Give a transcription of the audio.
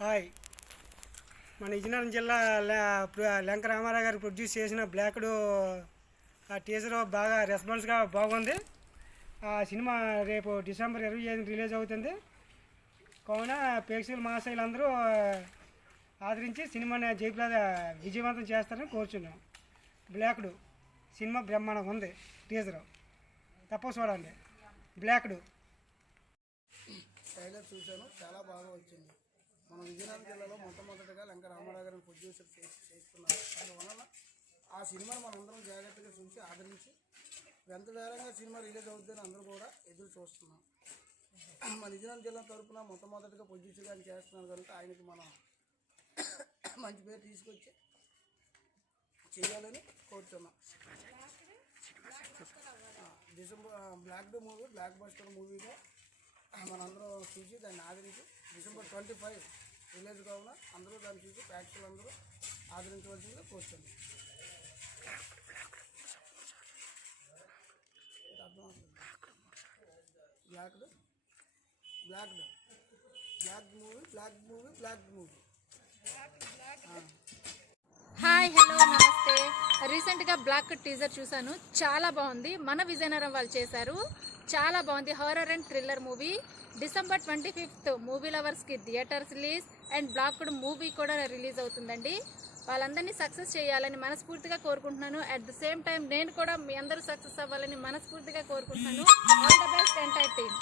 Hi. మన విజయనగరం జిల్లా లెంక లంక రామారావు గారు ప్రొడ్యూస్ చేసిన బ్లాక్డు ఆ టీజర్ బాగా రెస్పాన్స్గా బాగుంది. ఆ సినిమా రేపు డిసెంబర్ ఇరవై ఐదు రిలీజ్ అవుతుంది. కావున ప్రేక్షకులు మహాశైలు అందరూ ఆదరించి సినిమాని జయప్రద విజయవంతం చేస్తారని కోరుచున్నాం. బ్లాక్డు సినిమా బ్రహ్మాండంగా ఉంది. టీజర్ తప్ప చూడండి. బ్లాక్డు. ట్రైలర్ చూశాను. చాలా బాగా వచ్చింది. మన విజయనగరం జిల్లాలో మొట్టమొదటిగా లంక రామారావు గారిని ప్రొడ్యూసర్ చేసి చేస్తున్నారు అందువలన ఆ సినిమాను మనందరం జాగ్రత్తగా చూసి ఆదరించి ఎంత వేరంగా సినిమా రిలీజ్ అవుతుందని అందరూ కూడా ఎదురు చూస్తున్నాం. మన విజయనగరం జిల్లా తరపున మొట్టమొదటిగా ప్రొడ్యూసర్ గారిని చేస్తున్నారు కనుక ఆయనకి మనం మంచి పేరు తీసుకొచ్చి చేయాలని కోరుతున్నాం. December black day movie blockbuster మూవీగా మనందరం చూసి దాన్ని ఆదరించి డిసెంబర్ ట్వంటీ ఫైవ్ విలేజ్ కావున అందరూ దాన్ని చూసి ప్రేక్షకులు అందరూ ఆదరించవలసిందిగా కోరుతుంది black black black movie black movie black movie. రీసెంట్గా బ్లాక్ టీజర్ చూశాను. చాలా బాగుంది. మన విజయనగరం వాళ్ళు చేశారు. చాలా బాగుంది. Horror and thriller movie December twenty fifth movie లవర్స్కి theatres release and blocked movie కూడా రిలీజ్ అవుతుందండి. వాళ్ళందరినీ సక్సెస్ చేయాలని మనస్ఫూర్తిగా కోరుకుంటున్నాను. అట్ ద సేమ్ టైం నేను కూడా మీ అందరూ సక్సెస్ అవ్వాలని మనస్ఫూర్తిగా కోరుకుంటున్నాను. All the best entire team